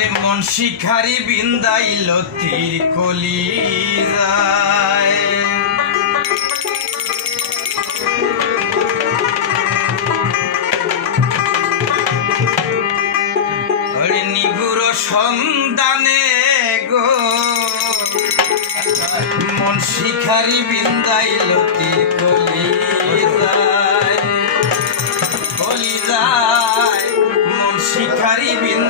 আরে মন শিখারি বিন্দাইল তীর কলি যায়। গো। মন শিখারি বিন্দাইল তীর কলি যায়। কলি যায়। মন শিখারি বিন্দাইল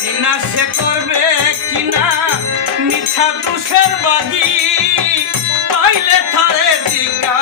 জানি না সে করবে কিনা? মিথ্যা দোষের বাদী পাইলে থারে জিজ্ঞাসা